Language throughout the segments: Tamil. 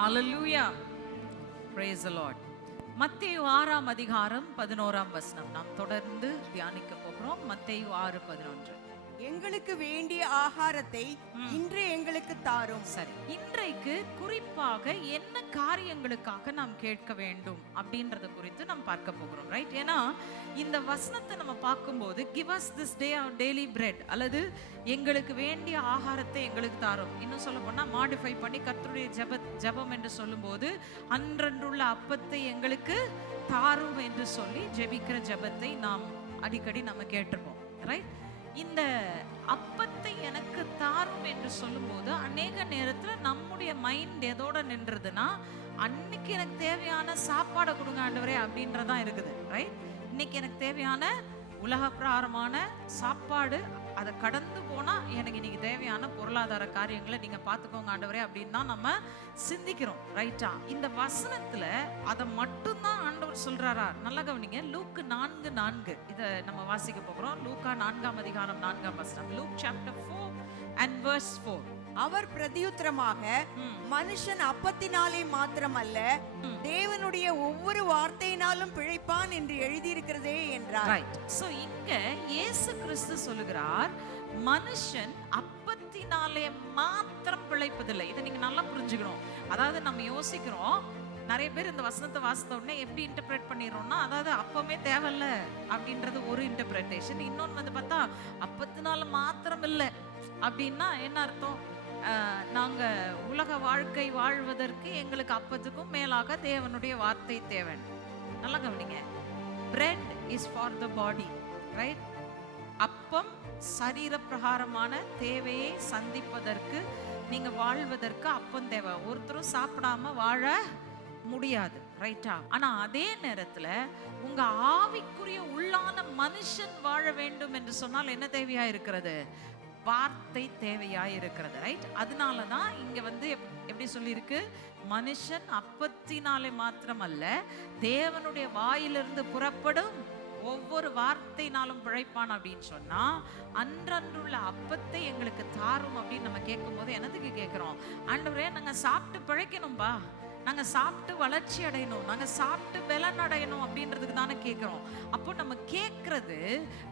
Hallelujah, praise the lord. மத்தேயு 6ஆம் அதிகாரம் 11ஆம் வசனம் நாம் தொடர்ந்து தியானிக்க போகிறோம். மத்தேயு 6:11. எங்களுக்கு வேண்டிய ஆகாரத்தை இன்று எங்களுக்கு தாரும். சரி, இன்றைக்கு குறிப்பாக என்ன காரியங்களுக்காக நாம் கேட்க வேண்டும் அப்படின்றத குறித்து நாம் பார்க்க போகிறோம், ரைட்? ஏன்னா இந்த வசனத்தை நம்ம பார்க்கும்போது give us this day our daily bread அல்லது எங்களுக்கு வேண்டிய ஆகாரத்தை எங்களுக்கு தாரும், இன்னும் சொல்ல போனா மாடிஃபை பண்ணி கர்த்தருடைய ஜெபம் என்று சொல்லும்போது அன்றன்றுள்ள அப்பத்தை எங்களுக்கு தாரும் என்று சொல்லி ஜெபிக்கிற ஜெபத்தை நாம் அடிக்கடி நம்ம கேட்டிருப்போம், ரைட்? இந்த அப்பத்தை எனக்கு தாரும் என்று சொல்லும்போது அநேக நேரத்தில் நம்முடைய மைண்ட் எதோட நின்றதுன்னா அன்னைக்கு எனக்கு தேவையான சாப்பாடை கொடுங்க ஆண்டவரே அப்படின்றதான் இருக்குது, ரைட்? இன்னைக்கு எனக்கு தேவையான உலக பிரகாரமான சாப்பாடு, அதை கடந்து போனால் எனக்கு இன்னைக்கு தேவையான பொருளாதார காரியங்களை நீங்கள் பார்த்துக்கோங்க ஆண்டவரே அப்படின்னு தான் நம்ம சிந்திக்கிறோம், ரைட்டா? இந்த வசனத்தில் அதை மட்டும்தான் ஆண்டவர் சொல்கிறாரா? நல்லா கவனிங்க. லூக்கு 4:4 இதை நம்ம வாசிக்க போகிறோம். லூக்கா 4ஆம் அதிகாரம் 4ஆம் வசனம். Look chapter 4 and verse 4. அவர் பிரதியுத்தரமாக, மனுஷன் அப்பத்தினாலே மாத்திரமல்ல தேவனுடைய ஒவ்வொரு வார்த்தையினாலும் பிழைப்பான் என்று எழுதியிருக்கிறதே என்றார். ரைட். சோ இங்க இயேசு கிறிஸ்து சொல்லுகிறார், மனுஷன் அப்பத்தினாலே மாத்திரம் பிழைப்பதில்லை. இதை நீங்க நல்லா புரிஞ்சுக்கணும். அதாவது நம்ம யோசிக்கிறோம், நிறைய பேர் இந்த வசனத்தை வாசித்த உடனே எப்படி இன்டர்பிரேட் பண்ணிடுறோம்னா, அதாவது அப்பமே தேவையில்ல அப்படின்றது ஒரு இன்டர்பிரேட்டேஷன். இன்னொன்று வந்து பார்த்தா அப்பத்தினால மாத்திரம் இல்லை அப்படின்னா என்ன அர்த்தம்? நாங்க உலக வாழ்க்கை வாழ்வதற்கு எங்களுக்கு அப்பத்துக்கும் மேலாக தேவனுடைய வார்த்தை தேவை. நல்லா கவனிங்க. bread is for the body, right? அப்பம் சரீர பிரகாரமான தேவையை சந்திப்பதற்கு, நீங்க வாழ்வதற்கு அப்பம் தேவை. ஒருத்தரும் சாப்பிடாம வாழ முடியாது, ரைட்டா? ஆனா அதே நேரத்துல உங்க ஆவிக்குரிய உள்ளான மனுஷன் வாழ வேண்டும் என்று சொன்னால் என்ன தேவையா இருக்கிறது? வார்த்தை தேவையாய் இருக்கிறது, ரைட்? அதனாலதான் இங்க வந்து எப்படி சொல்லியிருக்கு? மனுஷன் அப்பத்தினாலே மாத்திரமல்ல தேவனுடைய வாயிலிருந்து புறப்படும் ஒவ்வொரு வார்த்தைனாலும் பிழைப்பான் அப்படின்னு சொன்னா, அன்றன்றுள்ள அப்பத்தை எங்களுக்கு தாரும் அப்படின்னு நம்ம கேட்கும் போது என்னதுக்கு கேட்கிறோம்? ஆண்டவரே, நாங்க சாப்பிட்டு பிழைக்கணும்பா, நாங்க சாப்பிட்டு வளர்ச்சி அடையணும், நாங்க சாப்பிட்டு பலன் அடையணும் அப்படின்றதுக்கு தானே கேட்கிறோம். அப்போ நம்ம கேட்கறது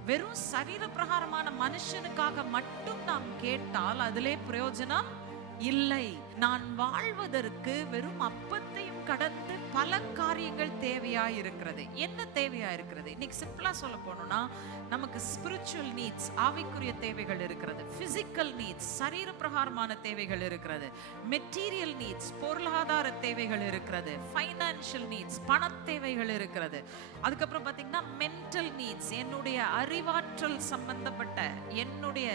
வெறும் சரீர பிரகாரமான மனுஷனுக்காக மட்டும் நாம் கேட்டால் அதிலே பிரயோஜனம் இல்லை. நான் வாழ்வதற்கு வெறும் அப்பத்தையும் கடந்து பல காரியங்கள் தேவையா இருக்கிறது. என்ன தேவையா இருக்கிறது? இன்னைக்கு சிம்பிளா சொல்ல போனோம்னா, நமக்கு ஸ்பிரிச்சுவல் நீட்ஸ், ஆவிக்குரிய தேவைகள் இருக்கிறது. பிசிக்கல் நீட்ஸ், சரீர பிரகாரமான தேவைகள் இருக்கிறது. மெட்டீரியல் நீட்ஸ், பொருளாதார தேவைகள் இருக்கிறது. ஃபைனான்சியல் நீட்ஸ், பண தேவைகள் இருக்கிறது. அதுக்கப்புறம் பார்த்தீங்கன்னா மென்டல் நீட்ஸ், என்னுடைய அறிவாற்றல் சம்பந்தப்பட்ட என்னுடைய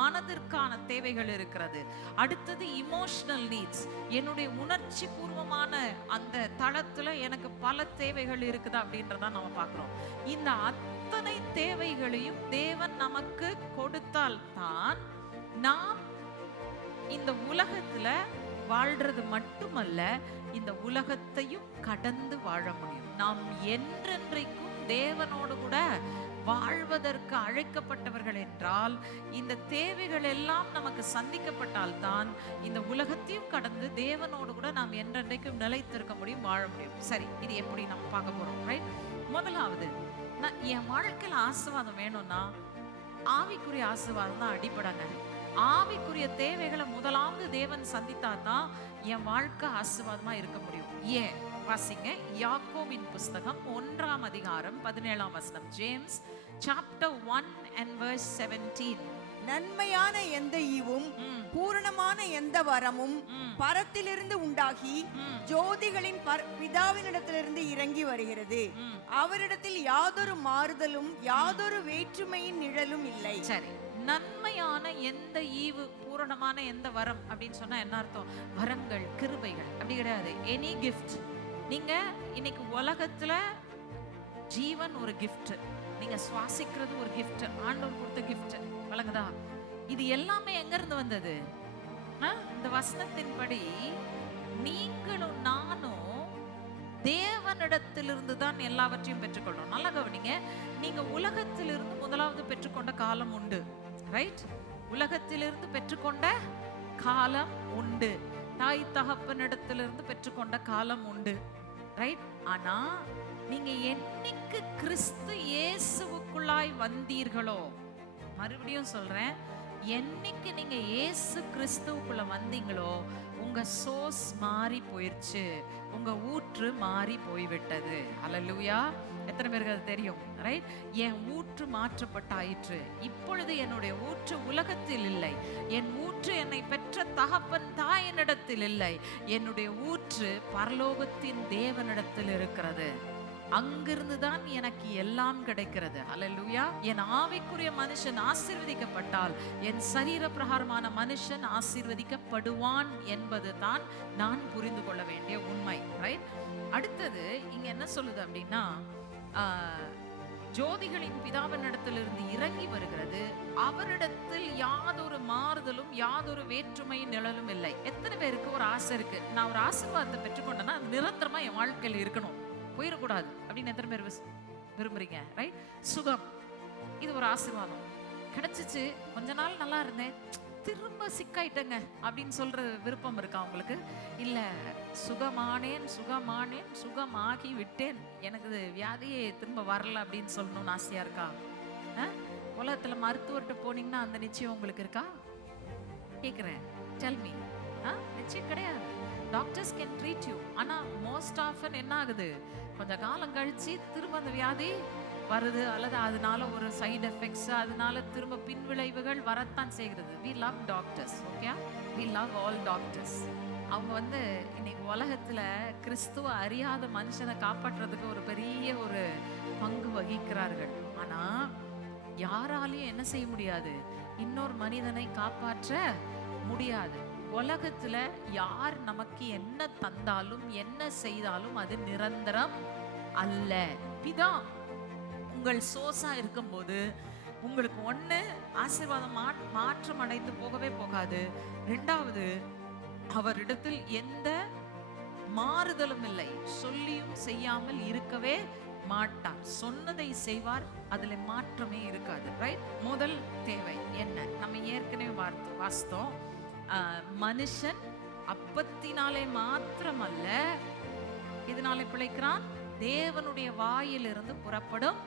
மனதிற்கான தேவைகள் இருக்கிறது. அடுத்தது இமோஷனல் நீட்ஸ், என்னுடைய உணர்ச்சி பூர்வமான அந்த தளத்துல எனக்கு பல தேவைகள் இருக்குதா அப்படின்றத நம்ம பார்க்கிறோம். இந்த அத்தனை தேவைகளையும் தேவன் நமக்கு கொடுத்தால் தான் நாம் இந்த உலகத்துல வாழ்றது மட்டுமல்ல, இந்த உலகத்தையும் கடந்து வாழ முடியும். நாம் என்றென்றைக்கும் தேவனோடு கூட வாழ்வதற்கு அழைக்கப்பட்டவர்கள் என்றால், இந்த தேவைகள் எல்லாம் நமக்கு சந்திக்கப்பட்டால் தான் இந்த உலகத்தையும் கடந்து தேவனோடு கூட நாம் என்றென்றைக்கும் நிலைத்திருக்க முடியும், வாழ முடியும். சரி, இது எப்படி நம்ம பார்க்க போறோம், ரைட்? முதலாவது, நான் என் வாழ்க்கையில் ஆசீர்வாதம் வேணும்னா ஆவிக்குரிய ஆசீர்வாதம் தான் அடிப்படைங்க. ஆவிக்குரிய தேவைகளை முதலாவது தேவன் சந்தித்தா தான் என் வாழ்க்கை ஆசீர்வாதமா இருக்க முடியும். ஏன்? வாசிங்க. யாக்கோபின் புஸ்தகம் 1ஆம் அதிகாரம் 17ஆம் வசனம். James chapter 1 and verse 17. நன்மையான எந்த ஈவும் பூரணமான எந்த வரமும் பரத்திலிருந்து உண்டாகி ஜோதிகளின் பிதாவினிடத்திலிருந்து இறங்கி வருகிறது. அவரிடத்தில் யாதொரு மாறுதலும் யாதொரு வேற்றுமையின் நிழலும் இல்லை. சரி, நன்மையான எந்த ஈவு, பூரணமான எந்த வரம் அப்படின்னு சொன்னா என்ன அர்த்தம்? வரங்கள், கிருபைகள் அப்படி கிடையாது. Any gift. நீங்க இன்னைக்கு உலகத்துல ஜீவன் ஒரு கிஃப்ட், நீங்க சுவாசிக்கிறது ஒரு கிஃப்ட், ஆண்டவர் கொடுத்த கிஃப்ட், வழங்குதா? இது எல்லாமே எங்க இருந்து வந்தது? இந்த வசனத்தின்படி நீங்களும் நானும் தேவனிடத்திலிருந்து தான் எல்லாவற்றையும் பெற்றுக்கொள்ளணும். நல்லா கவனிங்க. நீங்க உலகத்திலிருந்து முதலாவது பெற்றுக்கொண்ட காலம் உண்டு, ரைட்? உலகத்திலிருந்து பெற்றுக்கொண்ட காலம் உண்டு. தாய் தகப்பனிடத்திலிருந்து பெற்றுக்கொண்ட காலம் உண்டு, ரைட்? ஆனா நீங்க என்னைக்கு கிறிஸ்து இயேசுவுக்குள்ளாய் வந்தீர்களோ, மறுபடியும் சொல்றேன், என்னைக்கு நீங்க இயேசு கிறிஸ்துவுக்குள்ள வந்தீங்களோ உங்க சோர்ஸ் மாறி போயிருச்சு, உங்க ஊற்று மாறி போய்விட்டது. ஹல்லேலூயா! எத்தனை பேருக்கு அது தெரியும், ரைட்? என் ஊற்று மாற்றப்பட்டாயிற்று. இப்பொழுது என்னுடைய ஊற்று உலகத்தில் இல்லை, என் ஊற்று என்னை பெற்ற தகப்பன் தாயினிடத்தில் இல்லை, என்னுடைய ஊற்று பரலோகத்தின் தேவனிடத்தில் இருக்கிறது. அங்கிருந்து தான் எனக்கு எல்லாம் கிடைக்கிறது. ஹல்லேலூயா! என் ஆவிக்குரிய மனுஷன் ஆசீர்வதிக்கப்பட்டால் என் சரீர பிரகாரமான மனுஷன் ஆசீர்வதிக்கப்படுவான் என்பது தான் நான் புரிந்து கொள்ள வேண்டிய உண்மை, ரைட்? அடுத்தது இங்க என்ன சொல்லுது அப்படின்னா, ஜோதிகளின் பிதாவினிடத்திலிருந்து இறங்கி வருகிறது, அவரிடத்தில் யாதொரு மாறுதலும் யாதொரு வேற்றுமை நிழலும் இல்லை. எத்தனை பேருக்கு ஒரு ஆசை இருக்கு, நான் ஒரு ஆசீர்வாதத்தை பெற்றுக்கொண்டேன்னா அது நிரந்தரமா என் வாழ்க்கையில் இருக்கணும், போயிடக்கூடாது அப்படின்னு எத்தனை பேர் விரும்புறீங்க, ரைட்? சுகம், இது ஒரு ஆசீர்வாதம். கிடைச்சிச்சு, கொஞ்ச நாள் நல்லா இருந்தேன், திரும்ப சிக்காயிட்டேங்க அப்படின்னு சொல்ற விருப்பம் இருக்கா உங்களுக்கு? இல்ல, சுகமானேன் சுகமானேன் சுகமாகி விட்டேன், எனக்கு வியாதியே திரும்ப வரல அப்படின்னு சொல்லணும்னு ஆசையா இருக்கா? உலகத்துல மருத்துவர்கிட்ட போனீங்கன்னா அந்த நிச்சயம் உங்களுக்கு இருக்கா? கேக்குறேன், டெல் மீ. நிச்சயம் கிடையாது. டாக்டர்ஸ் கேன் ட்ரீட் யூ, ஆனா மோஸ்ட் ஆஃபன் என்ன ஆகுது, கொஞ்ச காலம் கழிச்சு திரும்ப அந்த வியாதி வருது, அல்லது அதனால ஒரு சைடு எஃபெக்ட்ஸ், அதனால திரும்ப பின்விளைவுகள் வரத்தான் செய்கிறது. we love doctors, okay? we love all doctors. அவங்க இன்னைக்கு உலகத்துல கிறிஸ்துவ அறியாத மனுஷனை காப்பாற்றுறதுக்கு ஒரு பெரிய ஒரு பங்கு வகிக்கிறார்கள். ஆனா யாராலையும் என்ன செய்ய முடியாது, இன்னொரு மனிதனை காப்பாற்ற முடியாது. உலகத்துல யார் நமக்கு என்ன தந்தாலும் என்ன செய்தாலும் அது நிரந்தரம் அல்ல. பிதா உங்கள் சோர்ஸா இருக்கும்போது உங்களுக்கு ஒண்ணு ஆசீர்வாதம் மாற்றம் அடைந்து போகவே போகாது. ரெண்டாவது, அவரிடத்தில் எந்த மாறுதலும் இல்லை, சொல்லியும் செய்யாமல் இருக்கவே மாட்டார், சொன்னதை செய்வார், அதுல மாற்றமே இருக்காது, ரைட்? முதல் தேவை என்ன, நம்ம ஏற்கனவே வாசித்தோம், மனுஷன் அப்பத்தினாலே மாத்திரமல்ல இதனாலே பிழைக்கிறான், தேவனுடைய வாயிலிருந்து புறப்படும்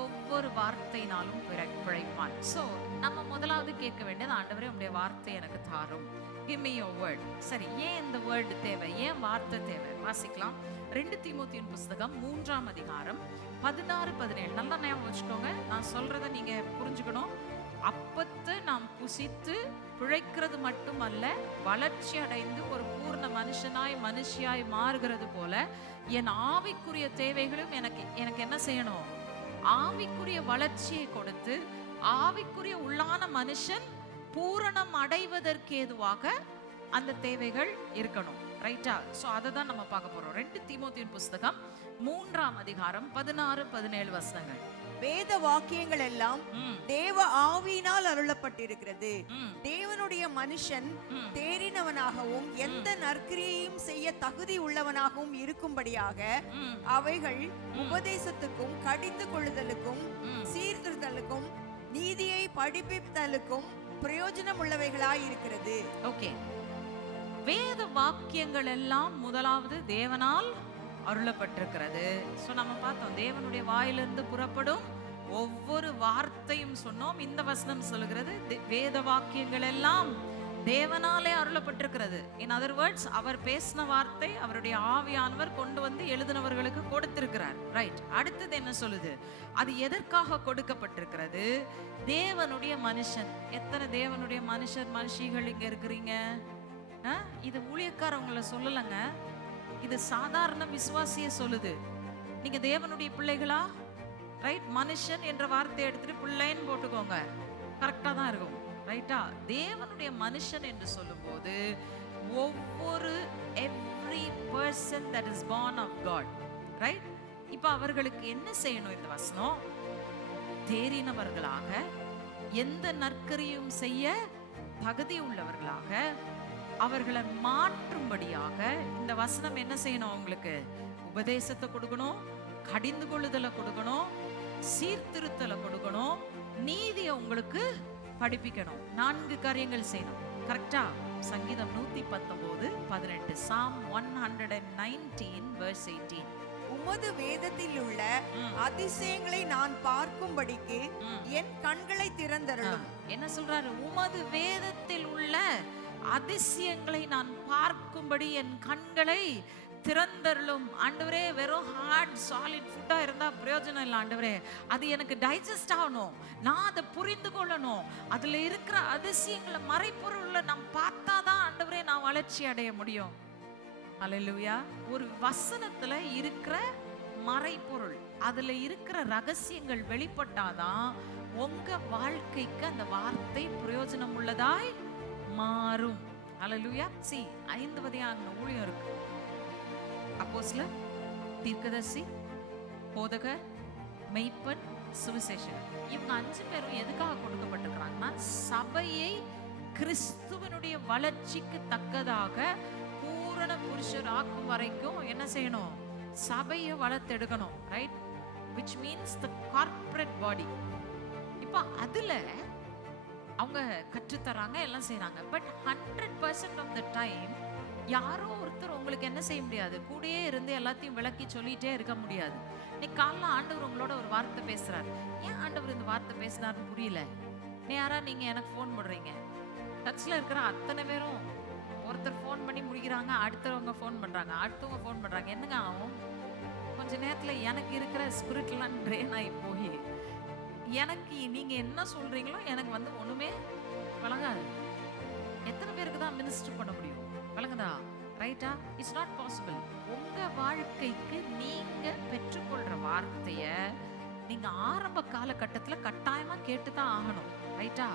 ஒவ்வொரு வார்த்தையினாலும் பிழைப்பான். சோ நம்ம முதலாவது கேட்க வேண்டியது, ஆண்டவரே உம்முடைய வார்த்தை எனக்கு தாரும், give me your word. சரி, ஏன் இந்த வேர்டு தேவை, ஏன் வார்த்தை தேவை? வாசிக்கலாம். 2 தீமோத்தேயு புஸ்தகம் 3ஆம் அதிகாரம் 16-17. நல்லா ஞாபகம் வச்சுக்கோங்க, நான் சொல்றதை நீங்க புரிஞ்சுக்கணும். அப்பத்தை நாம் புசித்து பிழைக்கிறது மட்டுமல்ல, வளர்ச்சி அடைந்து ஒரு பூர்ண மனுஷியாய் மாறுகிறது போல என் ஆவிக்குரிய தேவைகளும் எனக்கு என்ன செய்யணும், ஆவிக்குரிய வளர்ச்சியை கொடுத்து ஆவிக்குரிய உள்ளான மனுஷன் பூரணம் அடைவதற்கு ஏதுவாக அந்த தேவைகள் இருக்கணும், ரைட்டா? சோ அதை தான் நம்ம பார்க்க போறோம். 2 தீமோத்தேயு புஸ்தகம் 3ஆம் அதிகாரம் 16-17 வசனங்கள். வேத வாக்கியங்கள் எல்லாம் தேவ ஆவியினால் அருளப்பட்டிருக்கிறது. தேவனுடைய மனுஷன் தேறினவனாகவும் எந்த நற்கிரியையும் செய்ய தகுதி உள்ளவனாகவும் இருக்கும்படியாக அவைகள் உபதேசத்துக்கும் கடிந்து கொள்ளுதலுக்கும் சீர்திருத்தலுக்கும் நீதியை படிப்பித்தலுக்கும் பிரயோஜனம் உள்ளவைகளாய் இருக்கிறது. ஓகே, வேத வாக்கியங்கள் எல்லாம் முதலாவது தேவனால் அருளப்பட்டிருக்கிறது. சோ நம்ம பார்த்தோம், தேவனுடைய வாயிலிருந்து புறப்படும் ஒவ்வொரு வார்த்தையும் சொன்னோம். இந்த வசனம் சொல்லுகிறது, வேத வாக்கியங்கள் எல்லாம் தேவனாலே அருளப்பட்டிருக்கிறது. இன் அதர் வேர்ட்ஸ், அவர் பேசின வார்த்தை அவருடைய ஆவியானவர் கொண்டு வந்து எழுதினவர்களுக்கு கொடுத்திருக்கிறார், ரைட்? அடுத்தது என்ன சொல்லுது, அது எதற்காக கொடுக்கப்பட்டிருக்கிறது? தேவனுடைய மனுஷன். எத்தனை தேவனுடைய மனுஷிகள் இங்க இருக்கிறீங்க? இது ஊழியக்காரவங்களை சொல்லலங்க, இது சாதாரண விசுவாசிய சொல்லுது. நீங்க தேவனுடைய பிள்ளைகளா, ரைட்? மனுஷன் என்ற வார்த்தையை எடுத்துட்டு பிள்ளைன்னு போட்டுக்கோங்க, கரெக்டா தான் இருக்கும், ரைட்டா? தேவனுடைய மனுஷன் என்று சொல்லும்போது ஒவ்வொரு every person that is born of God, right? இப்ப அவர்களுக்கு என்ன செய்யணும்? இந்த வசனம், தேறினவர்களாக எந்த நற்கரியும் செய்ய தகுதி உள்ளவர்களாக அவர்களை மாற்றும்படியாக இந்த வசனம் என்ன செய்யணும்? உங்களுக்கு உபதேசத்தை கொடுக்கணும், கடிந்து கொள்ளுதலை கொடுக்கணும், சீர்திருத்தலை கொடுக்கணும், நீதியை உங்களுக்கு படிப்பிக்கணும். 4 காரியங்கள் செய்யணும், கரெக்டா? சங்கீதம் 119:18. Psalm 119:18. உமது வேதத்தில் உள்ள அதிசயங்களை நான் பார்க்கும்படிக்கு என் கண்களை திறந்தருளும். என்ன சொல்றாரு? உமது வேதத்தில் உள்ள அதிசயங்களை நான் பார்க்கும்படி என் கண்களை திறந்தருளும். ஆண்டவரே, வெறும் ஹார்ட் சாலிட் ஃபுட்டா இருந்தா பிரயோஜனம் இல்லை ஆண்டவரே. அது எனக்கு டைஜஸ்ட் ஆகணும், நான் அதை புரிந்து கொள்ளணும். அதுல இருக்கிற அதிசயங்களை, மறைப்பொருளை நான் பார்த்தாதான் ஆண்டவரே நான் வளர்ச்சி அடைய முடியும். அல்லேலூயா. ஒரு வசனத்துல இருக்கிற மறைப்பொருள், அதுல இருக்கிற ரகசியங்கள் வெளிப்பட்டாதான் உங்க வாழ்க்கைக்கு அந்த வார்த்தை பிரயோஜனம் உள்ளதாய் மாறும். அல்லேலூயா. 5 வகையான ஊழியம் இருக்கு. அப்போஸ்தலர், தீர்க்கதரிசி, போதகர், மெய்ப்பன், சுவிசேஷகர். இவங்க 5 பேரும் எதுக்காக கொடுக்கப்பட்டிருக்கிறாங்கன்னா, சபையை கிறிஸ்துவனுடைய வளர்ச்சிக்கு தக்கதாக பூரண புருஷர் ஆக்கும் வரைக்கும் என்ன செய்யணும்? சபையை வளர்த்தெடுக்கணும். Right? which means the corporate body. இப்போ அதுல அவங்க கற்றுத்தராங்க, எல்லாம் செய்யறாங்க. பட் 100% ஆஃப் த டைம் யாரோ ஒருத்தர் உங்களுக்கு என்ன செய்ய முடியாது, கூடயே இருந்து எல்லாத்தையும் விளக்கி சொல்லிட்டே இருக்க முடியாது. இன்னைக்கு காலைல ஆண்டவர் உங்களோட ஒரு வார்த்தை பேசுறாரு. ஏன் ஆண்டவர் இந்த வார்த்தை பேசுறாருன்னு புரியல. நீங்க எனக்கு ஃபோன் பண்றீங்க, டச்ல இருக்கிற அத்தனை பேரும் ஒருத்தர் ஃபோன் பண்ணி முடிக்கிறாங்க, அடுத்தவங்க ஃபோன் பண்றாங்க, அடுத்தவங்க ஃபோன் பண்றாங்க. என்னங்க ஆகும்? கொஞ்ச நேரத்துல எனக்கு இருக்கிற ஸ்பிரிட்லாம் ட்ரெயின் ஆகி போய் எனக்கு நீங்க என்ன சொல்றீங்களோ எனக்கு வந்து ஒண்ணுமே வழங்காது. எத்தனை பேருக்கு தான் மினிஸ்டர் பண்ண முடியும்? வழங்குதா? ரைட்டா? It's not possible. உங்க வாழ்க்கைக்கு நீங்க பெற்றுக்கொள்ற வார்த்தைய நீங்க ஆரம்ப காலகட்டத்துல கட்டாயமா கேட்டுதான் ஆகணும். ரைட்டா?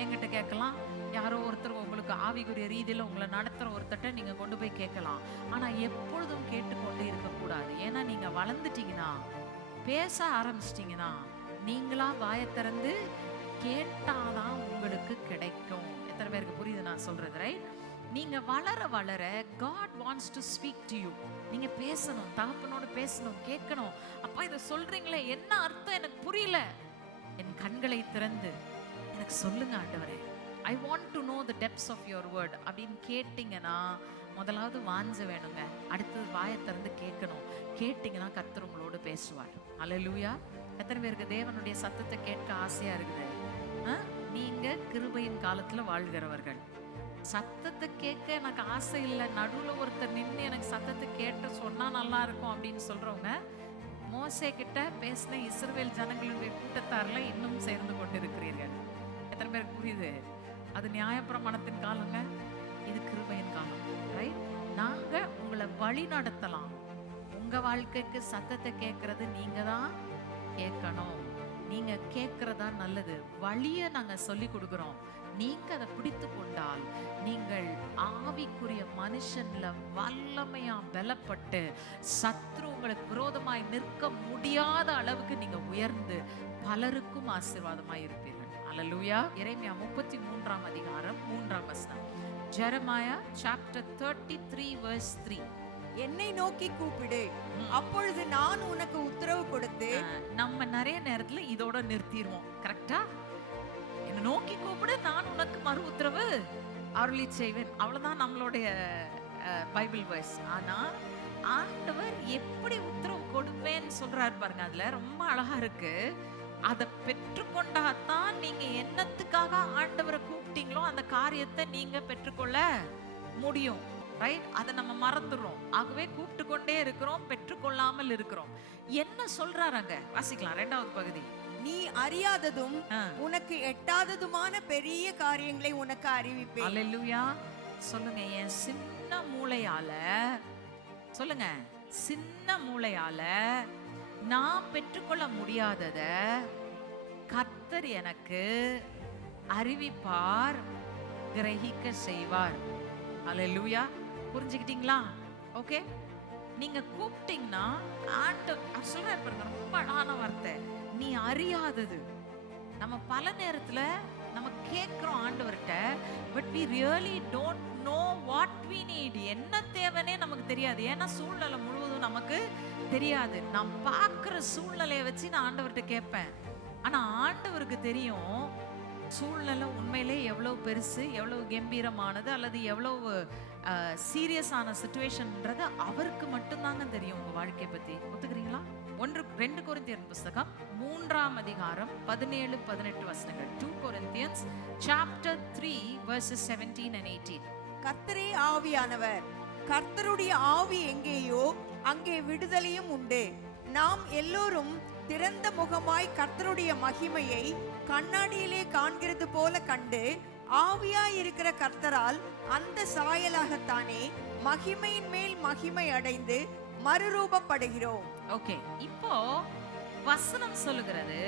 என்கிட்ட கேட்கலாம், யாரோ ஒருத்தர் உங்களுக்கு ஆவிக்குரிய ரீதியில உங்களை நடத்துற ஒருத்தட்ட நீங்க கொண்டு போய் கேட்கலாம். ஆனா எப்பொழுதும் கேட்டுக்கொண்டு இருக்கக்கூடாது. ஏன்னா நீங்க வளர்ந்துட்டீங்கன்னா, பேச ஆரம்பிச்சிட்டீங்கன்னா, நீங்களா வாயை திறந்து கேட்டாதான் உங்களுக்கு கிடைக்கும். எத்தனை பேருக்கு புரியுது நான் சொல்றது? ரைட்? நீங்க வளர வளர God wants to speak to you. நீங்க பேசணும், தகப்பனோட பேசணும், கேட்கணும். அப்பா இதை சொல்றீங்களே, என்ன அர்த்தம் எனக்கு புரியல, என் கண்களை திறந்து எனக்கு சொல்லுங்க ஆண்டவரே. I want to know the depths of your word அப்படின்னு கேட்டீங்கன்னா, முதலாவது வாஞ்ச வேணுங்க, அடுத்தது வாயை திறந்து கேட்கணும். கேட்டீங்கன்னா கர்த்தர் உங்களோட பேசுவார். அல்லேலூயா. எத்தனை பேருக்கு தேவனுடைய சத்தத்தை கேட்க ஆசையா இருக்குது? நீங்க கிருபையின் காலத்துல வாழ்கிறவர்கள். சத்தத்தை கேட்க எனக்கு ஆசை இல்லை, நடுவுல ஒருத்தர் நின்று எனக்கு சத்தத்தை கேட்டு சொன்னா நல்லா இருக்கும் அப்படின்னு சொல்றவங்க, மோசே கிட்ட பேசின இஸ்ரவேல் ஜனங்களுடைய கூட்டத்தார்ல இன்னும் சேர்ந்து கொண்டு இருக்கிறீர்கள். எத்தனை பேருக்கு புரியுது? அது நியாயப்பிரமாணத்தின் காலங்க, இது கிருபையின் காலம். ரைட்? நாங்க உங்களை வழி நடத்தலாம். உங்க வாழ்க்கைக்கு சத்தத்தை கேட்கறது நீங்க தான் கேட்கணும். நீங்க கேட்கறதா நல்லது. வழியை நாங்க சொல்லி கொடுக்கிறோம், நீங்க அதை பிடித்து கொண்டால் நீங்கள் ஆவிக்குரிய மனுஷன்ல வல்லமையா பலப்பட்டு சத்ரு உங்களுக்கு விரோதமாய் நிற்க முடியாத அளவுக்கு நீங்க உயர்ந்து பலருக்கும் ஆசீர்வாதமாய் இருப்பீர்கள். அல்லேலூயா. எரேமியா 33ஆம் அதிகாரம் 3ஆம் வசனம். Jeremiah chapter 33 verse 3. என்னை நோக்கி கூப்பிடு, அப்பொழுது நான் உனக்கு உத்தரவு கொடுத்து. நம்ம நிறைய நேரத்துல இதோட நிறுத்திடுவோம். கரெக்டா? என்னை நோக்கி கூப்பிடு, நான் உனக்கு மறு உத்தரவு அருளி செய்வேன். அவ்வளவுதான் நம்மளுடைய பைபிள் வேர்ஸ். ஆனா ஆண்டவர் எப்படி உத்தரவு கொடுப்பேன்னு சொல்றாரு பாருங்க, அதுல ரொம்ப அழகா இருக்கு. அதை பெற்றுக்கொண்டாதான் நீங்க என்னத்துக்காக ஆண்டவரை கூப்பிட்டீங்களோ அந்த காரியத்தை நீங்க பெற்றுக்கொள்ள முடியும். ரைட்? அதை நம்ம மறந்துடுறோம். ஆகவே கூப்பிட்டு கொண்டே இருக்கிறோம், பெற்றுக்கொள்ளாமல் இருக்கிறோம். என்ன சொல்றாங்க? வாசிக்கலாம் 2வது பகுதி. நீ அறியாததும் உனக்கு எட்டாததுமான பெரிய காரியங்களை உனக்கு அறிவிப்பேன். அல்லேலூயா. சொல்லுங்க, என் சின்ன மூளையால, சொல்லுங்க, சின்ன மூளையால நான் பெற்றுக்கொள்ள முடியாதத கர்த்தர் எனக்கு அறிவிப்பார், கிரகிக்க செய்வார். அல்லேலூயா. புரிஞ்சுக்கிட்டீங்களா? ஓகே. நீங்க கூப்பிட்டீங்கன்னா ஆண்டவர் சொல்றாரு பாருங்க, ரொம்ப அழகான வார்த்தை. நீ அறியாதது. நம்ம பல நேரத்துல நம்ம கேட்கிறோம் ஆண்டவர்கிட்ட, but we really don't know what we need. என்ன தேவைன்னே நமக்கு தெரியாது. ஏன்னா சூழ்நிலை முழுவதும் நமக்கு தெரியாது. நான் பார்க்குற சூழ்நிலையை வச்சு நான் ஆண்டவர்கிட்ட கேட்பேன். ஆனா ஆண்டவருக்கு தெரியும் சூழ்நிலை உண்மையிலே எவ்வளவு பெருசு, எவ்வளவு கம்பீரமானது, அல்லது எவ்வளவு சீரியஸான சிச்சுவேஷன்ன்றது அவருக்கு மட்டும்தாங்க தெரியும் உங்க வாழ்க்கையை பத்தி. ஒத்துக்கிறீங்களா? 2 கொரிந்தியர் புஸ்தகம் 3ஆம் அதிகாரம் 17, 18 வசனங்கள். 2 Corinthians chapter 3 verses 17 and 18. கர்த்தரே ஆவியானவர், கர்த்தருடைய ஆவி எங்கேயோ அங்கே விடுதலையும் உண்டு. நாம் எல்லோரும் திறந்த முகமாய் கர்த்தருடைய மகிமையை கண்ணாடியிலே காண்கிறது போல கண்டு, ஆவியாய் இருக்கிற கர்த்தரால் அந்த சாயலாகத்தானே மகிமையின் மேல் மகிமை அடைந்து மறுரூபப்படுகிறோம். ஓகே, இப்போ வசனம் சொல்லுகிறது,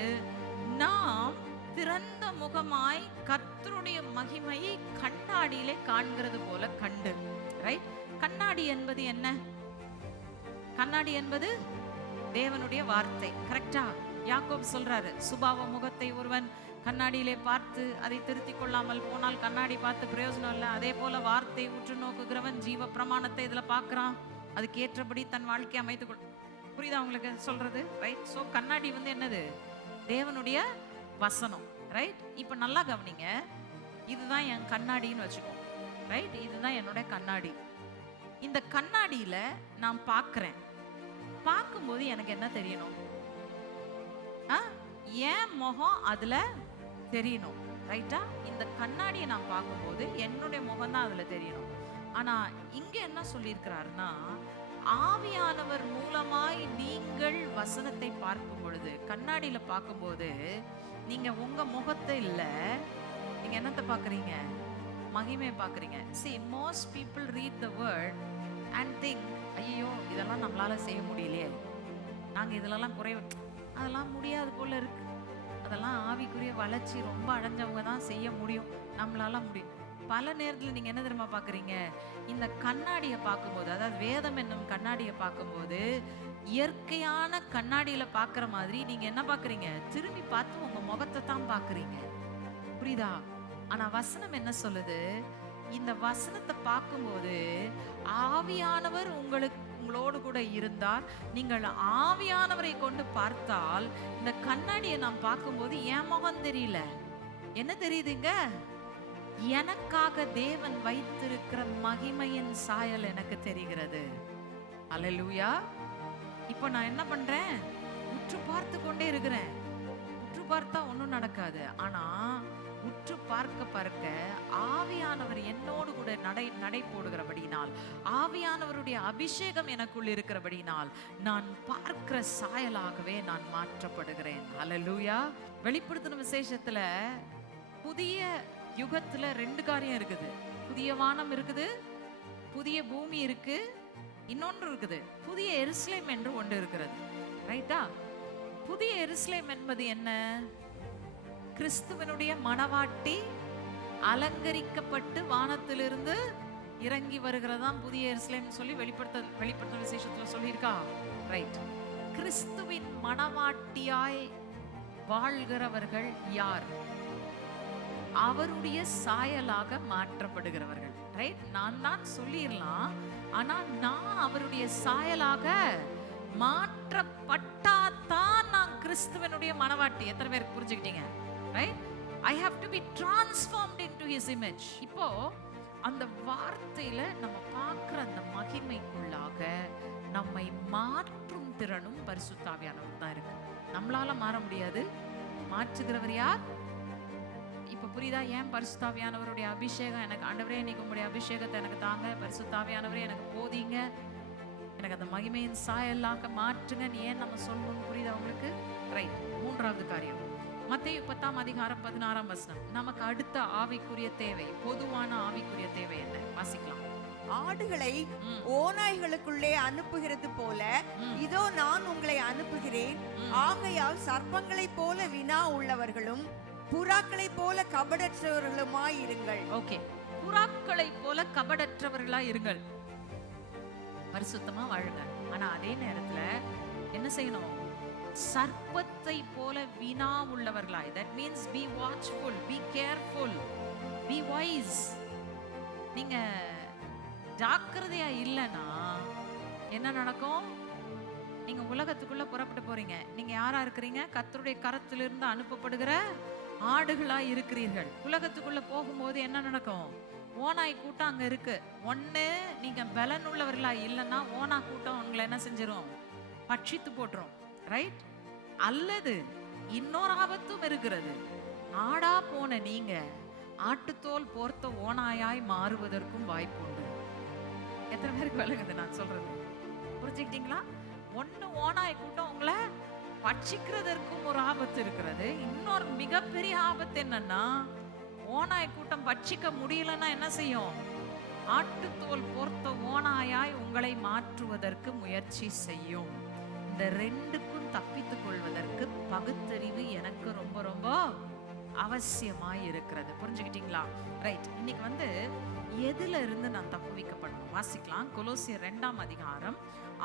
நாம் திறந்த முகமாய் கர்த்தருடைய மகிமையை கண்ணாடியிலே காண்கிறது போல கண்டு. ரைட்? கண்ணாடி என்பது என்ன? கண்ணாடி என்பது தேவனுடைய வார்த்தை. கரெக்டா? யாக்கோப் சொல்றாரு, சுபாவ முகத்தை ஒருவன் கண்ணாடியிலே பார்த்து அதை திருத்திக் கொள்ளாமல் போனால் கண்ணாடி பார்த்து பிரயோஜனம் இல்லை. அதே போல வார்த்தை உற்று நோக்குகிறவன் ஜீவ பிரமாணத்தை இதுல பார்க்கறான், அதுக்கு ஏற்றபடி தன் வாழ்க்கையை அமைத்துக்கொள். புரியுதா உங்களுக்கு சொல்றது? ரைட்? ஸோ கண்ணாடி வந்து என்னது? தேவனுடைய வசனம். ரைட்? இப்போ நல்லா கவனிங்க, இதுதான் என் கண்ணாடின்னு வச்சுக்கோ. ரைட்? இதுதான் என்னோட கண்ணாடி. இந்த கண்ணாடியில நான் பார்க்கிறேன். பார்க்கும்போது எனக்கு என்ன தெரியணும்? என் முகம் அதுல தெரியணும். ரைட்டா? இந்த கண்ணாடியை நான் பார்க்கும்போது என்னுடைய முகம் தான் அதுல தெரியணும். ஆனா இங்க என்ன சொல்லியிருக்கிறாருன்னா, ஆவியானவர் மூலமாய் நீங்கள் வசனத்தை பார்க்கும் பொழுது, கண்ணாடியில பார்க்கும்போது நீங்க உங்க முகத்தை இல்ல, நீங்க என்னத்தை பார்க்குறீங்க? மகிமையை பார்க்குறீங்க. See, most people read the word and think, ஐயோ இதெல்லாம் நம்மளால செய்ய முடியலையே, நாங்க இதெல்லாம் குறைவு, அதெல்லாம் முடியாது போல இருக்கு, அதெல்லாம் ஆவிக்குரிய வளர்ச்சி ரொம்ப அடைஞ்சவங்க தான் செய்ய முடியும், நம்மளால முடியும். பல நேரத்தில் நீங்க என்ன தெரியுமா பார்க்குறீங்க? இந்த கண்ணாடியை பார்க்கும்போது, அதாவது வேதம் என்னும் கண்ணாடியை பார்க்கும்போது, இயற்கையான கண்ணாடியில பார்க்குற மாதிரி நீங்க என்ன பார்க்குறீங்க? திரும்பி பார்த்து உங்க முகத்தை தான் பார்க்குறீங்க. புரியுதா? ஆனா வசனம் என்ன சொல்லுது? இந்த வசனத்தை பார்க்கும்போது ஆவியானவர் உங்களோடு கூட இருந்தார். நீங்கள் ஆவியானவரை கொண்டு பார்த்தால், இந்த கண்ணாடியை நான் பார்க்கும்போது என் முகம் தெரியல, என்ன தெரியுதுங்க? எனக்காக தேவன் வைத்திருக்கிற மகிமையின் சாயல் எனக்கு தெரிகிறது. அல்லேலூயா. இப்போ நான் என்ன பண்றேன்? உற்று பார்த்து கொண்டே இருக்கிறேன். உற்று பார்த்தா ஒன்றும் நடக்காது. ஆனா உற்று பார்க்க பார்க்க ஆவியானவர் என்னோடு கூட நடை போடுகிறபடினால், ஆவியானவருடைய அபிஷேகம் எனக்குள் இருக்கிறபடினால், நான் பார்க்கிற சாயலாகவே நான் மாற்றப்படுகிறேன். அல்லேலூயா. வெளிப்படுத்தின விசேஷத்துல புதிய யுகத்துல 2 காரியம் இருக்குது. புதிய வானம் இருக்குது, புதிய பூமி இருக்கு, இன்னொன்று இருக்குது, புதிய எருசலேம் என்று ஒன்று இருக்கிறது. ரைட்டா? புதிய எருசலேம் என்பது என்ன? கிறிஸ்துவனுடைய மணவாட்டி அலங்கரிக்கப்பட்டு வானத்திலிருந்து இறங்கி வருகிறதாம் புதிய எருசலேம் சொல்லி வெளிப்படுத்த விசேஷத்துல சொல்லியிருக்கா. ரைட்? கிறிஸ்துவின் மணவாட்டியாய் வாழ்கிறவர்கள் யார்? அவருடைய சாயலாக மாற்றப்படுகிறவர்கள். ரைட்? நான் தான் சொல்லிடலாம், ஆனா நான் அவருடைய சாயலாக மாற்றப்பட்டாதான் நான் கிறிஸ்துவனுடைய மணவாட்டி. எத்தனை பேருக்கு புரிஞ்சுக்கிட்டீங்க? Right? I have to be transformed into his image. இப்போ அந்த வார்த்தையில நம்ம பார்க்கிற அந்த மகிமைக்குள்ளாக நம்மை மாற்றும் திறனும் பரிசுத்த ஆவியானவர் தான் இருக்கு. நம்மளால மாற முடியாது. மாற்றுகிறவர் யார்? இப்ப புரியுதா? ஏன் பரிசுத்த ஆவியானவருடைய அபிஷேகம் எனக்கு, ஆண்டவரே இன்னைக்கு உங்களுடைய அபிஷேகத்தை எனக்கு தாங்க, பரிசுத்த ஆவியானவரே எனக்கு போதிங்க, எனக்கு அந்த மகிமையின் சாயலாக மாற்றுங்க, ஏன் நம்ம சொல்லணும்னு புரியுதா உங்களுக்கு? ரைட். 3வது காரியம், மத்தேயு 10ஆம் அதிகாரம் 16ஆம் வசனம். நமக்கு அடுத்த ஆவிக்குரிய தேவை, பொதுவான ஆவிக்குரிய தேவை என்ன? வாசிக்கலாம். ஆடுகளை ஓநாய்களுக்குள்ளே அனுப்புகிறது போல இதோ நான் உங்களை அனுப்புகிறேன். ஆகையால் சர்ப்பங்களைப் போல வினா உள்ளவர்களும் புறாக்களைப் போல கபடற்றவர்களுமாய் இருங்கள். ஓகே, புறாக்களைப் போல கபடற்றவர்களாய் இருங்கள், பரிசுத்தமா வாழுங்க. ஆனா அதே நேரத்துல என்ன செய்யணும்? சர்ப்பத்தை போல வினா உள்ளவர்களாய். That means be watchful, be careful, be wise. நீங்க ஜாக்கிரதையா இல்லைன்னா என்ன நடக்கும்? நீங்க உலகத்துக்குள்ள புறப்பட்டு போறீங்க. நீங்க யாரா இருக்கிறீங்க? கர்த்தருடைய கரத்திலிருந்து அனுப்பப்படுகிற ஆடுகளாய் இருக்கிறீர்கள். உலகத்துக்குள்ள போகும்போது என்ன நடக்கும்? ஓநாய் கூட்டம் அங்க இருக்கு. ஒண்ணு நீங்க பலன் உள்ளவர்களா இல்லைன்னா ஓனா கூட்டம் உங்களை என்ன செஞ்சிரும்? பட்சித்து போட்டுரும். ரைட்? அல்லது இன்னொரு ஆபத்தும் இருக்கிறது. ஆடா போன நீங்க ஆட்டுத்தோல் போர்த்த ஓநாயாய் மாறுவதற்கும் வாய்ப்பு உண்டு. எத்தனை பேருக்கு விளங்குது நான் சொல்றது? புரிஞ்சுக்கிட்டீங்களா? ஒண்ணு ஓநாய் கூட்டம் உங்களை பட்சிக்கிறதற்கும் ஒரு ஆபத்து இருக்கிறது. இன்னொரு மிகப்பெரிய ஆபத்து என்னன்னா, ஓநாய் கூட்டம் பட்சிக்க முடியலன்னா என்ன செய்யும்? ஆட்டுத்தோல் போர்த்த ஓநாயாய் உங்களை மாற்றுவதற்கு முயற்சி செய்யும். இந்த ரெண்டுக்கும் தப்பித்துக் கொள்வதற்கு பகுத்தறிவு எனக்கு ரொம்ப ரொம்ப அவசியமாய் இருக்கிறது. புரிஞ்சுக்கிட்டீங்களா? ரைட். இன்னைக்கு எதுல இருந்து நான் தப்புவிக்கப்படணும்? வாசிக்கலாம். கொலோசியர் 2ஆம் அதிகாரம்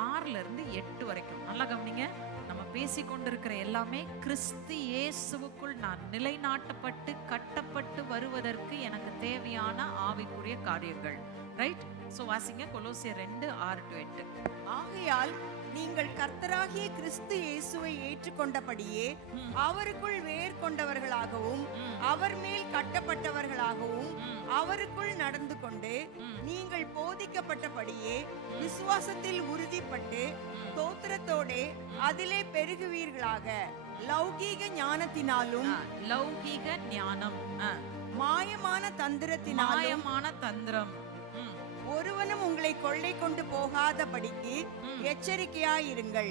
6ல இருந்து 8 வரைக்கும். நல்லா கவனிங்க. நம்ம பேசிக்கொண்டிருக்கிற எல்லாமே கிறிஸ்து இயேசுவுக்குள் நான் நிலைநாட்டப்பட்டு கட்டப்பட்டு வருவதற்கு எனக்கு தேவையான ஆவிக்குரிய காரியங்கள். ரைட்? சோ வாசிங்க. கொலோசியர் 2:6-8. ஆகையால் நீங்கள் கர்த்தராகிய கிறிஸ்து இயேசுவை ஏற்றுக்கொண்டபடியே அவருக்குள் வேர் கொண்டவர்களாகவும் அவர் மேல் கட்டப்பட்டவர்களாகவும் அவருக்குள் நடந்து கொண்டு நீங்கள் போதிக்கப்பட்டபடியே விசுவாசத்தில் உறுதிப்பட்டு ஸ்தோத்திரத்தோடே அதிலே பெருகுவீர்களாக. லௌகீக ஞானத்தினாலும் லௌகீக ஞானம், மாயமான தந்திரத்தினாலும் தந்திரம் ஒருவனும் உங்களை கொள்ளை கொண்டு போகாதபடிக்கு எச்சரிக்கையாயிருங்கள்.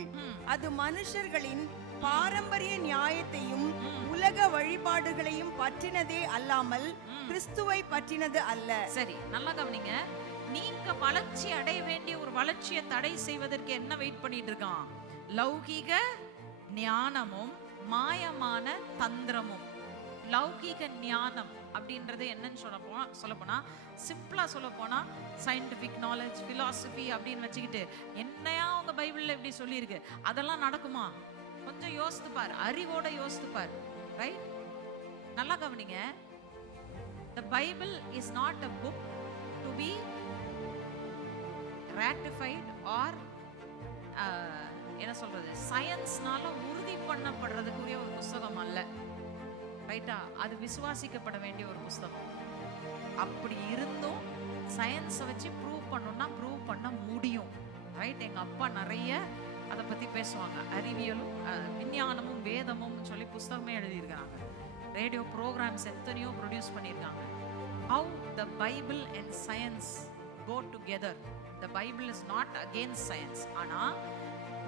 அது மனுஷர்களின் பாரம்பரிய நியாயத்தையும் உலக வழிபாடுகளையும் பற்றினதே அல்லாமல் கிறிஸ்துவை பற்றினது அல்ல. சரி, நல்லா கவனிங்க. நீங்க வளர்ச்சி அடைய வேண்டிய ஒரு வளர்ச்சியை தடை செய்வதற்கு என்ன வெயிட் பண்ணிட்டு இருக்கான்? லௌகீக ஞானமும் மாயமான தந்திரமும். லௌகீக ஞானம் அப்படின்றது என்னன்னு சொல்ல போனா சிம்பிளா சொல்ல போனா சயின்டிபிக் நாலேஜ், பிலாசபி அப்படின்னு வச்சுக்கிட்டு என்னையா உங்க பைபிள்ல எப்படி சொல்லியிருக்கு அதெல்லாம் நடக்குமா? கொஞ்சம் யோசித்து பார், அறிவோட யோசித்து பார். ரைட்? நல்லா கவனிங்க. The Bible is not a book to be ratified or என்ன சொல்றது, சயின்ஸ்னால உறுதி பண்ணப்படுறதுக்குரிய ஒரு புஸ்தகம் அல்ல. ரைட்டா? அது விசுவாசிக்கப்பட வேண்டிய ஒரு புஸ்தகம். அப்படி இருந்தும் சயின்ஸை வச்சு ப்ரூவ் பண்ணணும்னா ப்ரூவ் பண்ண முடியும். ரைட்? எங்க அப்பா நிறைய அதை பத்தி பேசுவாங்க. அறிவியலும் விஞ்ஞானமும் வேதமும் சொல்லி புஸ்தகமே எழுதியிருக்காங்க. ரேடியோ ப்ரோக்ராம்ஸ் எத்தனையோ ப்ரொடியூஸ் பண்ணியிருக்காங்க. How the Bible and science go together. The Bible is not against science. ஆனா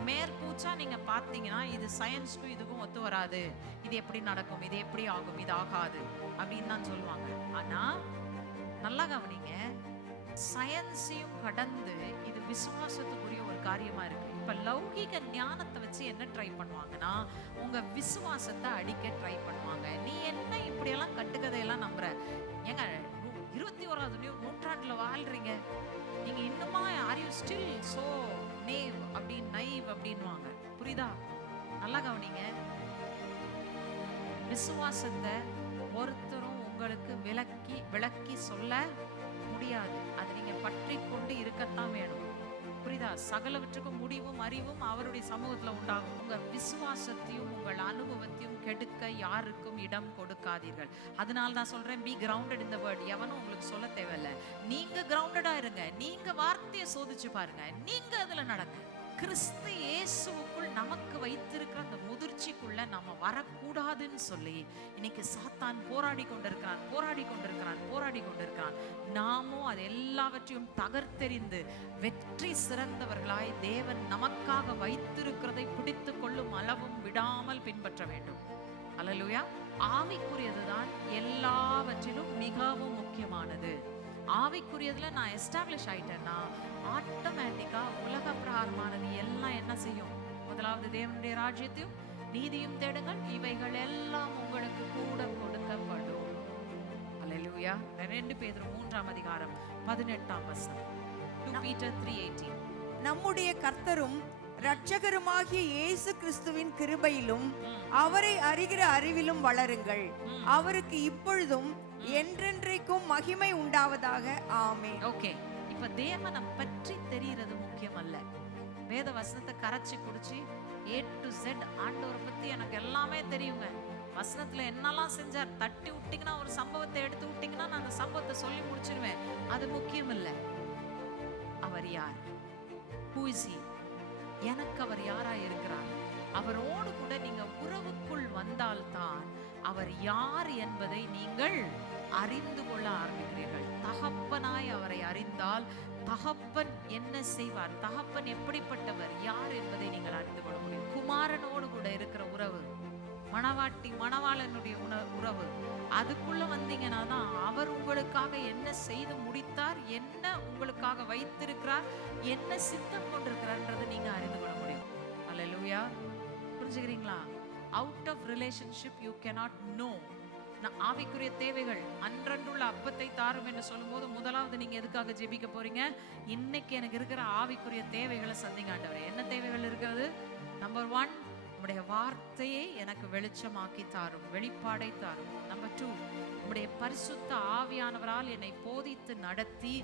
மேற்பூச்சா நீங்க பார்த்தீங்கன்னா இது சயின்ஸ்க்கும் இதுக்கும் ஒத்து வராது, இது எப்படி நடக்கும், இது எப்படி ஆகும், இது ஆகாது அப்படின்னு தான் சொல்லுவாங்க. ஆனா நல்லா கவனிங்க, சயின்ஸையும் கடந்து இது விசுவாசத்துக்குரிய ஒரு காரியமா இருக்கு. இப்ப லௌகிக ஞானத்தை வச்சு என்ன ட்ரை பண்ணுவாங்கன்னா உங்க விசுவாசத்தை அடிக்க ட்ரை பண்ணுவாங்க. நீ என்ன இப்படியெல்லாம் கட்டுக்கதையெல்லாம் நம்புற? ஏங்க 21ஆவது நூற்றாண்டுல வாழ்றீங்க, நீங்க இன்னுமா are you still so nav அப்படின்னு நைவ் அப்படின்வாங்க. புரியுதா? நல்லா கவனிங்க. விசுவாசத்தை ஒருத்தரும் உங்களுக்கு விளக்கி சொல்ல முடியாது. அது நீங்க பற்றி கொண்டு இருக்கத்தான் வேணும். புரியுதா? சகலவற்றுக்கும் முடிவும் அறிவும் அவருடைய சமூகத்துல உண்டாகும். உங்க விசுவாசத்தையும் உங்கள் அனுபவத்தையும் கெடுக்க யாருக்கும் இடம் கொடுக்காதீர்கள். அதனால நான் சொல்றேன், be grounded in the word. எவனும் உங்களுக்கு சொல்ல தேவையில்லை. நீங்க கிரவுண்டடா இருங்க. நீங்க வார்த்தையை சோதிச்சு பாருங்க. நீங்க அதுல நடங்க. கிறிஸ்து இயேசுவுக்குள் நமக்கு வைத்திருக்கிற அந்த முதிர்ச்சிக்குள்ள நம்ம வரக்கூடாதுன்னு சொல்லி இன்னைக்கு சாத்தான் போராடி கொண்டிருக்கிறான். நாமும் அது எல்லாவற்றையும் தகர்த்தெறிந்து வெற்றி சிறந்தவர்களாய் தேவன் நமக்காக வைத்திருக்கிறதை பிடித்து கொள்ளும் அளவும் விடாமல் பின்பற்ற வேண்டும். அல்லேலூயா. ஆவிக்குரியதுதான் எல்லாவற்றிலும் மிகவும் முக்கியமானது. ஆவிக்குரியதுல நான் எஸ்டாப்ளிஷ் ஆயிட்டேன்னா ஆட்டோமேட்டிக்கா உலக பிரகாரமானது எல்லாம் என்ன செய்யும்? முதலாவது தேவனுடைய ராஜ்யத்தையும் நீதியும் தேடுங்கள், இவைகள் எல்லாம் உங்களுக்கு கூட கொடுக்கப்படும். அல்லேலூயா. 2 பேதுரு 3ஆம் அதிகாரம் 18ஆம் வசனம். 2 Peter 3:18. நம்முடைய கர்த்தரும் இரட்சகருமாகிய இயேசு கிறிஸ்துவின் கிருபையிலும் அவரை அறிகிற அறிவிலும் வளருங்கள். அவருக்கு இப்பொழுதும் என்றென்றைக்கும் மகிமை உண்டாவதாக. ஆமென். ஓகே. இப்ப தேவனை பற்றி தெரியறது முக்கியம் அல்ல. வேத வசனத்தை கரைச்சி குடிச்சு A to Z ஆண்டவரை பத்தி எனக்கு எல்லாமே தெரியுங்க, வசனத்துல என்னெல்லாம் செஞ்சார், தட்டி விட்டீங்கன்னா ஒரு சம்பவத்தை எடுத்து விட்டீங்கன்னா நான் அந்த சம்பவத்தை சொல்லி முடிச்சிருவேன். அது முக்கியம் இல்லை. அவர் யார்? Who is he? எனக்கு அவர் யாரா இருக்கிறார்? அவரோடு கூட நீங்க உறவுக்குள் வந்தால்தான் அவர் யார் என்பதை நீங்கள் அறிந்து கொள்ள ஆரம்பிக்கிறீர்கள். தகப்பனாய் அவரை அறிந்தால் தகப்பன் என்ன செய்வார், தகப்பன் எப்படிப்பட்டவர், யார் என்பதை நீங்கள் அறிந்து கொள்ள முடியும். குமாரனோடு கூட இருக்கிற உறவு, மணவாட்டி மணவாளனுடைய உறவு, அதுக்குள்ள வந்தீங்கன்னா தான் அவர் உங்களுக்காக என்ன செய்து முடித்தார், என்ன உங்களுக்காக வைத்திருக்கிறார், என்ன சித்தம் கொண்டிருக்கிறார்ன்றதை நீங்க அறிந்து கொள்ள முடியும். அல்லேலூயா. புரிஞ்சுக்கிறீங்களா? Out of relationship you cannot know. ஆவிக்குரிய தேவைகள், அன்றன்றுள்ள அப்பத்தை தாரும் என்று சொல்லும்போது முதலாவது நீங்க எதுக்காக ஜெபிக்க போறீங்க? இன்னைக்கு எனக்கு இருக்கிற ஆவிக்குரிய தேவைகளை சந்திங்க ஆண்டவரே. என்ன தேவைகள் இருக்கிறது? நம்பர் 1, உம்முடைய வார்த்தையை எனக்கு வெளிச்சமாக்கி தாரும், வெளிப்பாடை தாரும். நம்பர் 2, உம்முடைய பரிசுத்த ஆவியானவரால் என்னை போதித்து நடத்தி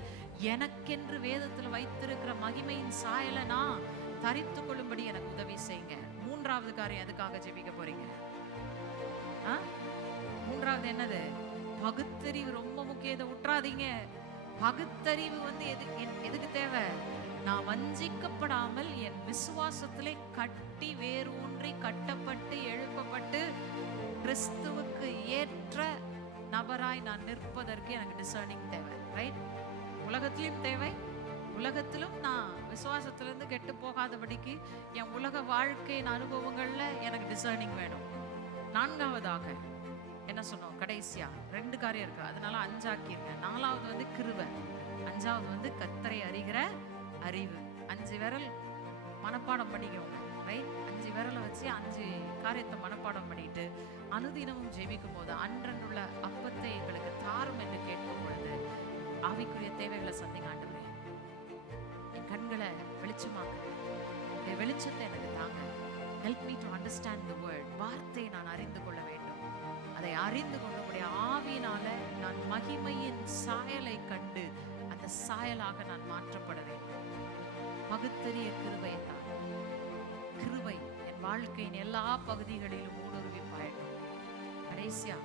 எனக்கென்று வேதத்தில் வைத்திருக்கிற மகிமையின் சாயலை நான் தரித்து கொள்ளும்படி எனக்கு உதவி செய்யுங்க. மூன்றாவது காரியம் எதுக்காக ஜெபிக்க போறீங்க? மூன்றாவது என்னது? பகுத்தறிவு ரொம்ப முக்கியம். இதை விட்டுறாதீங்க. பகுத்தறிவு எதுக்கு தேவை? நான் வஞ்சிக்கப்படாமல் என் விசுவாசத்திலே கட்டி வேரூன்றி கட்டப்பட்டு எழுப்பப்பட்டு கிறிஸ்துவுக்கு ஏற்ற நபராய் நான் நிற்பதற்கு எனக்கு டிசர்னிங் தேவை. ரைட்? உலகத்திலும் தேவை. உலகத்திலும் நான் விசுவாசத்திலிருந்து கெட்டு போகாதபடிக்கு என் உலக வாழ்க்கையின் அனுபவங்கள்ல எனக்கு டிசர்னிங் வேணும். நான்காவதாக என்ன சொன்னோம்? கடைசியா 2 காரியம் இருக்கு, அதனால 5 ஆக்கியிருக்கேன். 4வது கிருபை, 5வது கர்த்தரை அறிகிற அறிவு. 5 விரல் மனப்பாடம் பண்ணிக்கோங்க. ரைட்? 5 விரலை வச்சு 5 காரியத்தை மனப்பாடம் பண்ணிட்டு அனுதினமும் ஜெபிக்கும் போது அன்றன்றுள்ள அப்பத்தை எங்களுக்கு தாரும் என்று கேட்கும் பொழுது ஆவிக்குரிய தேவைகளை சந்திங்க. ஆண்டவரே, என் கண்களை வெளிச்சமாக்குங்க, வெளிச்சத்தை எனக்கு தாங்க. Help me to understand the word. வார்த்தையை நான் அறிந்து கொள்ள வேண்டும். அதை அறிந்து கொண்டவுடைய ஆவியினால நான் மகிமையின் சாயலை கண்டு அந்த சாயலாக நான் மாற்றப்பட வேண்டும். பகுத்தறிய கிருபையை தான். கிருபை என் வாழ்க்கையின் எல்லா பகுதிகளிலும் ஊடுருவி பாயட்டும். கடைசியா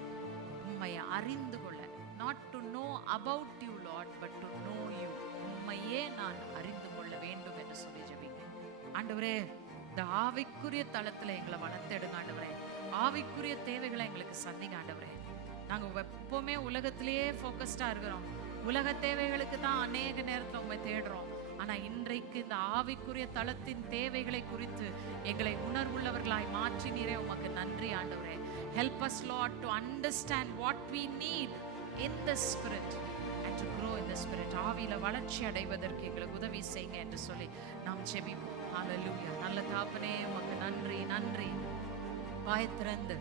உம்மை அறிந்து கொள்ள, not to know about you Lord but to know you. உம்மையே நான் அறிந்து கொள்ள வேண்டும் என்று சொல்லி ஜெபிங்க. ஆண்டவரே, இந்த ஆவிக்குரிய தளத்துல எங்களை வளர்த்தெடுங்க ஆண்டவரே. ஆவிக்குரிய தேவைகளை எங்களுக்கு சந்திங்க ஆண்டவரே. நாங்க எப்பவுமே உலகத்திலேயே ஃபோக்கஸ்டா இருக்கிறோம். உலக தேவைகளுக்கு தான் அநேக நேரத்துல உண்மை தேடுறோம். ஆனா இன்றைக்கு இந்த ஆவிக்குரிய தளத்தின் தேவைகளை குறித்து எங்களை உணர்வுள்ளவர்களாய் மாற்றினீரே, உமக்கு நன்றி ஆண்டவரே. Help us Lord to understand what we need in the spirit and to grow in the spirit. ஆவியில வளர்ச்சி அடைவதற்கு எங்களுக்கு உதவி செய்யுங்க என்று சொல்லி நாம் ஜெபிப்போம். ஹல்லேலூயா. நல்ல தகப்பனே, உமக்கு நன்றி நன்றி. வாய் திறந்து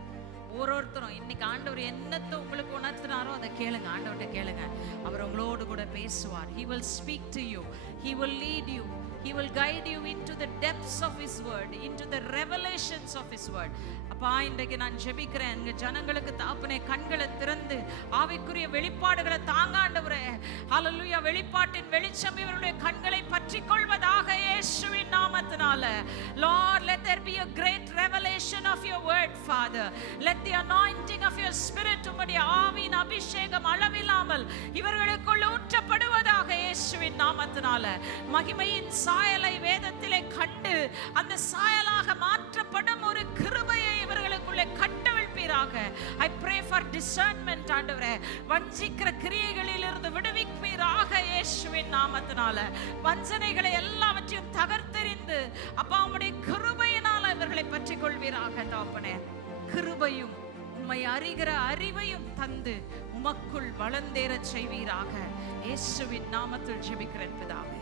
ஒவ்வொருத்தரும் இன்னைக்கு ஆண்டவர் என்னத்தை உங்களுக்கு உணர்த்தினாரோ அதை கேளுங்க. ஆண்டவர்கிட்ட கேளுங்க. அவர் உங்களோடு கூட பேசுவார். He will speak to you. He will lead you. He will guide you into the depths of His word, into the revelations of His word. அப்பா, இன்றைக்கு நான் ஜெபிக்கிறேன், எங்க ஜனங்களுக்கு தாப்பனே கண்களை திறந்து ஆவிக்குரிய வெளிப்பாடுகளை தாங்க ஆண்டவரே. ஹல்லேலூயா. வெளிப்பாட்டின் வெளிச்சம் இவருடைய கண்களை பற்றிக் கொள்வதாக இயேசுவின் நாமத்தினால. Lord, let there be a great revelation of your word, Father. Let the anointing of your spirit, உம்முடைய ஆவியின் அபிஷேகம் அளவில்லாமல் இவர்களுக்குள் ஊற்றப்படுவதாக இயேசுவின் நாமத்தினால. மகிமையின் சாயலை வேதத்திலே கண்டு அந்த சாயலாக மாற்றப்படும் ஒரு கிருபையை இவர்களுக்குள்ளே கட்டவிழ்ப்பீராக. I pray for discernment ஆண்டவரே. வஞ்சிக்கிற கிரியைகளிலிருந்து விடுவிப்பீராக இயேசுவின் நாமத்தினால. வஞ்சனைகளை எல்லாவற்றையும் தகர்த்தெறிந்து அப்பா உம்முடைய கிருபையினால் இவர்களை பற்றிக் கொள்வீராக தகப்பனே. கிருபையும் உம்மை அறிகிற அறிவையும் தந்து உமக்குள் வளர்ந்தேறச் செய்வீராக. இயேசுவின் நாமத்தில் ஜெபிக்கிறேன் பிதாவே.